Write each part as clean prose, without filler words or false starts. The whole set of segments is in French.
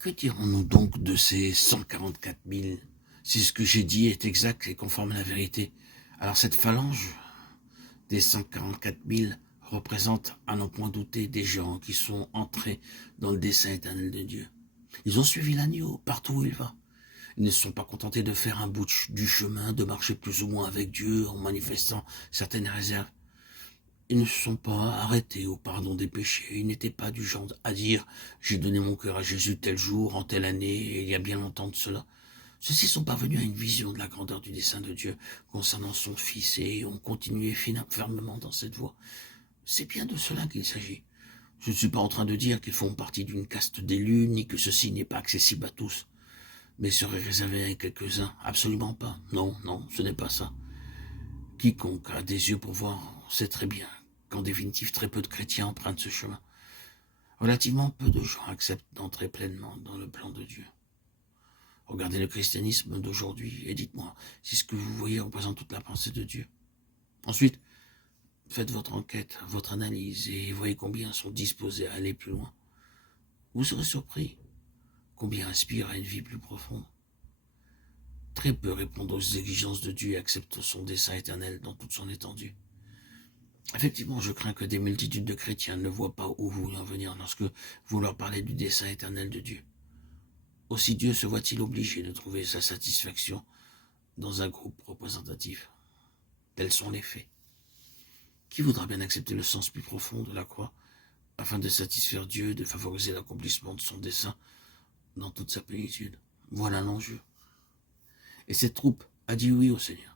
Que dirons-nous donc de ces 144 000? Si ce que j'ai dit est exact et conforme à la vérité, alors cette phalange des 144 000 représente, à n'en point douter, des gens qui sont entrés dans le dessein éternel de Dieu. Ils ont suivi l'agneau partout où il va. Ils ne se sont pas contentés de faire un bout du chemin, de marcher plus ou moins avec Dieu en manifestant certaines réserves. Ils ne se sont pas arrêtés au pardon des péchés. Ils n'étaient pas du genre à dire « j'ai donné mon cœur à Jésus tel jour, en telle année, et il y a bien longtemps de cela ». Ceux-ci sont parvenus à une vision de la grandeur du dessein de Dieu concernant son Fils et ont continué fermement dans cette voie. C'est bien de cela qu'il s'agit. Je ne suis pas en train de dire qu'ils font partie d'une caste d'élus, ni que ceci n'est pas accessible à tous, mais serait réservé à quelques-uns. Absolument pas. Non, non, ce n'est pas ça. Quiconque a des yeux pour voir sait très bien qu'en définitive, très peu de chrétiens empruntent ce chemin. Relativement peu de gens acceptent d'entrer pleinement dans le plan de Dieu. Regardez le christianisme d'aujourd'hui et dites-moi si ce que vous voyez représente toute la pensée de Dieu. Ensuite, faites votre enquête, votre analyse et voyez combien sont disposés à aller plus loin. Vous serez surpris combien aspirent à une vie plus profonde. Très peu répondent aux exigences de Dieu et acceptent son dessein éternel dans toute son étendue. Effectivement, je crains que des multitudes de chrétiens ne voient pas où vous voulez en venir lorsque vous leur parlez du dessein éternel de Dieu. Aussi Dieu se voit-il obligé de trouver sa satisfaction dans un groupe représentatif. Tels sont les faits. Qui voudra bien accepter le sens plus profond de la croix afin de satisfaire Dieu et de favoriser l'accomplissement de son dessein dans toute sa plénitude? Voilà l'enjeu. Et cette troupe a dit oui au Seigneur.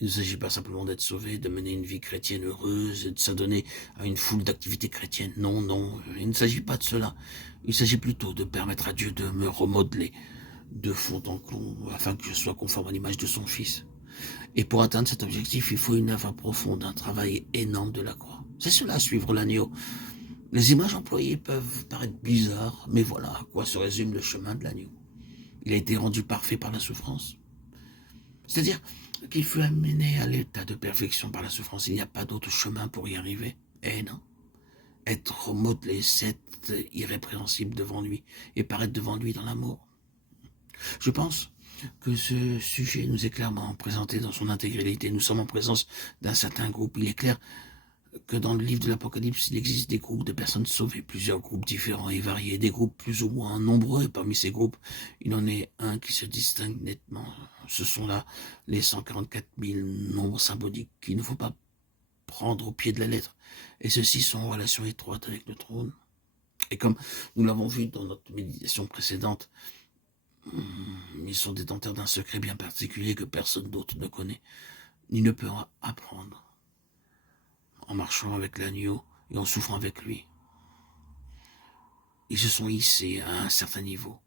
Il ne s'agit pas simplement d'être sauvé, de mener une vie chrétienne heureuse et de s'adonner à une foule d'activités chrétiennes. Non, non, il ne s'agit pas de cela. Il s'agit plutôt de permettre à Dieu de me remodeler de fond en comble afin que je sois conforme à l'image de son Fils. Et pour atteindre cet objectif, il faut une œuvre profonde, un travail énorme de la croix. C'est cela, suivre l'agneau. Les images employées peuvent paraître bizarres, mais voilà à quoi se résume le chemin de l'agneau. Il a été rendu parfait par la souffrance. C'est-à-dire qu'il fut amené à l'état de perfection par la souffrance. Il n'y a pas d'autre chemin pour y arriver. Eh non. Être modelé, c'est être irrépréhensible devant lui et paraître devant lui dans l'amour. Je pense que ce sujet nous est clairement présenté dans son intégralité. Nous sommes en présence d'un certain groupe. Il est clair que dans le livre de l'Apocalypse, il existe des groupes de personnes sauvées, plusieurs groupes différents et variés, des groupes plus ou moins nombreux, et parmi ces groupes, il en est un qui se distingue nettement. Ce sont là les 144 000 nombres symboliques qu'il ne faut pas prendre au pied de la lettre, et ceux-ci sont en relation étroite avec le trône. Et comme nous l'avons vu dans notre méditation précédente, ils sont détenteurs d'un secret bien particulier que personne d'autre ne connaît, ni ne peut apprendre. En marchant avec l'agneau et en souffrant avec lui. Ils se sont hissés à un certain niveau.